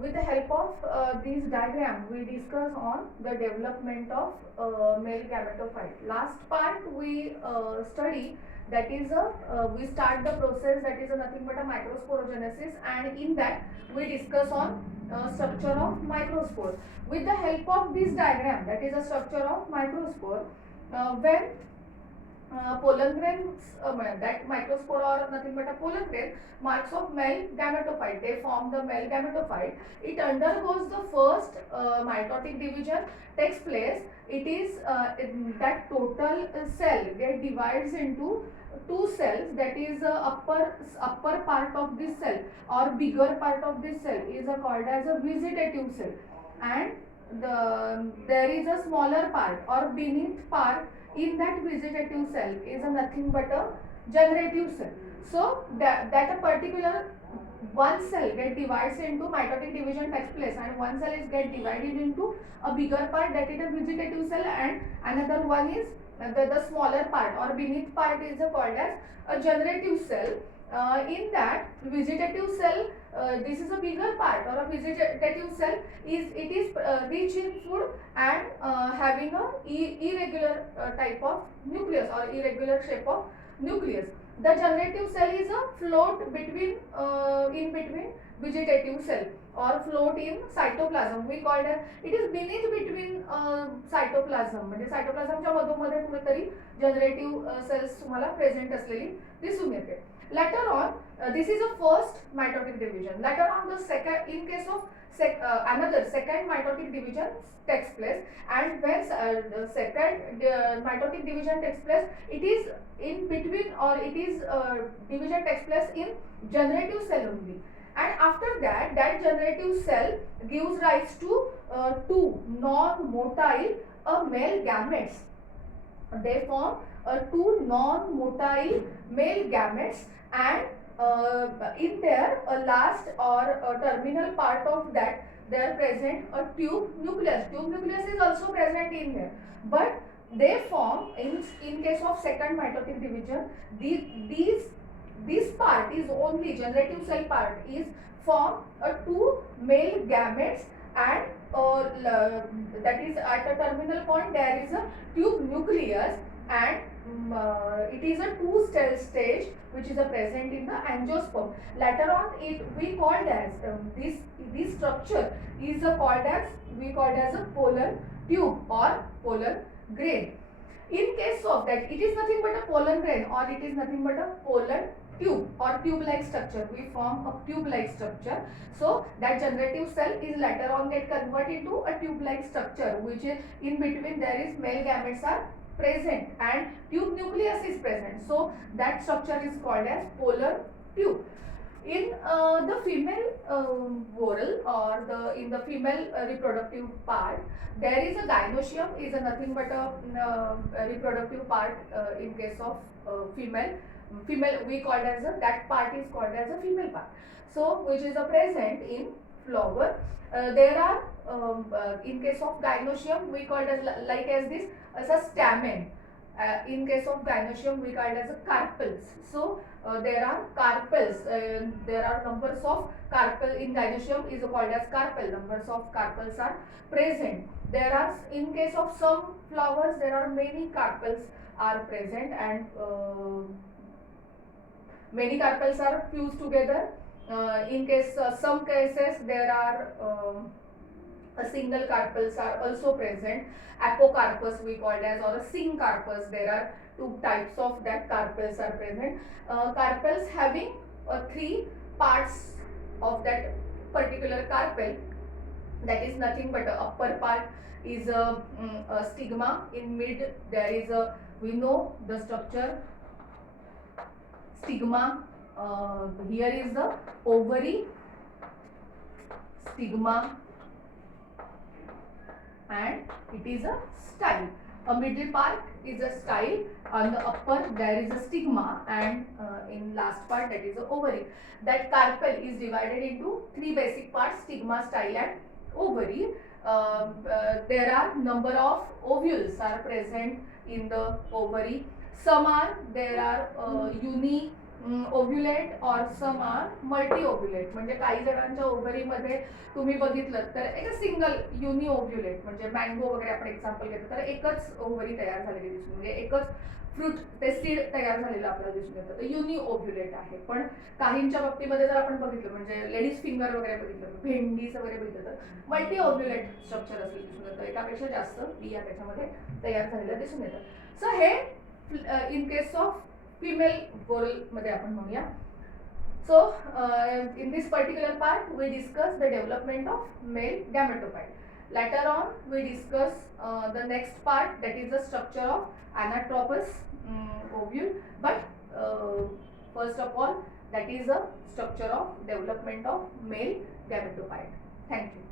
With the help of these diagram, we discuss on the development of male gametophyte. Last part we study, that is we start the process, that is nothing but a microsporogenesis, and in that we discuss on structure of microspore. With the help of this diagram, that is a structure of microspore, when pollen grains, that microspore or nothing but a pollen grain marks of male gametophyte, they form the male gametophyte. It undergoes the first mitotic division takes place. It is that total cell get divides into two cells, that is upper part of this cell or bigger part of this cell is called as a vegetative cell, and there is a smaller part or beneath part in that vegetative cell is a nothing but a generative cell. So that a particular one cell get divides into mitotic division takes place, and one cell is get divided into a bigger part, that is a vegetative cell, and another one is the smaller part or beneath part is called as a generative cell. In that vegetative cell, this is a bigger part or a vegetative cell is it is rich in food and having a irregular type of nucleus or irregular shape of nucleus. The generative cell is a float between in between vegetative cell or float in cytoplasm. We call it, it is beneath between cytoplasm, म्हणजे सायटोप्लाझमच्या मधोमध्ये कुठेतरी generative sales तुम्हाला present असलेली दिसून येते. Later on, this is a first mitotic division. Later on, the second, in case of another second mitotic division takes place, and when the second mitotic division takes place, it is in between or it is division takes place in generative cell only. And after that, that generative cell gives rise to two non-motile male gametes. They form two non-motile male gametes, and in their last or terminal part of that there present a tube nucleus. Tube nucleus is also present in there, but they form in case of second mitotic division, this part is only generative cell part is form two male gametes, and that is at a terminal point there is a tube nucleus, and it is a two-cell stage which is present in the angiosperm. Later on, it we called as this structure is called as a pollen tube or pollen grain. In case of that, it is nothing but a pollen grain or it is nothing but a pollen tube or tube-like structure. We form a tube-like structure. So that generative cell is later on get converted into a tube-like structure, which is in between there is male gametes are present and tube nucleus is present. So that structure is called as pollen tube. In the female oral or in the female reproductive part, there is a gynoecium is a nothing but a reproductive part in case of female we called as that part is called as a female part. So which is present in flower. There are in case of gynoecium we called as like as this as a stamen. In case of gynoecium we called as a carpels. So there are carpels, there are numbers of carpel in gynoecium is called as carpel. Numbers of carpels are present. There are in case of some flowers there are many carpels are present, and many carpels are fused together. In case some cases there are a single carpels are also present. Apocarpus we called as, or a syncarpus. There are two types of that carpels are present. Carpels having three parts of that particular carpel. That is nothing but a upper part is a stigma. In mid there is a, we know the structure stigma. Here is the ovary, stigma, and it is a style. A middle part is a style. On the upper there is a stigma, and in last part that is a ovary. That carpel is divided into three basic parts: stigma, style, and ovary. There are number of ovules are present in the ovary. Some are there are ओव्ह्युलेट और some are multi ओव्ह्युलेट. म्हणजे काही जणांच्या ओव्हरीमध्ये तुम्ही बघितलं तर एक single युनि ओव्ह्युलेट, म्हणजे mango वगैरे आपण एक्झाम्पल घेतो तर एकच ओव्हरी तयार झालेली दिसून, म्हणजे एकच फ्रूट ते सीड तयार झालेलं आपल्याला दिसून येतं, तर युनि ओव्ह्युलेट आहे. पण काहींच्या बाबतीमध्ये जर आपण बघितलं, म्हणजे लेडीज फिंगर वगैरे बघितलं, भेंडीच वगैरे बघितलं, तर मल्टी ओव्ह्युलेट स्ट्रक्चर असं दिसून येतं, एकापेक्षा जास्त बिया त्याच्यामध्ये तयार झालेल्या दिसून येतात. सो हे in case of female whorl मध्ये आपण म्हणूया. So, in this particular part, we discuss the development of male gametophyte. Later on, we discuss the next part, that is the structure of anatropous ovule. But first of all, that is the structure of development of male gametophyte. Thank you.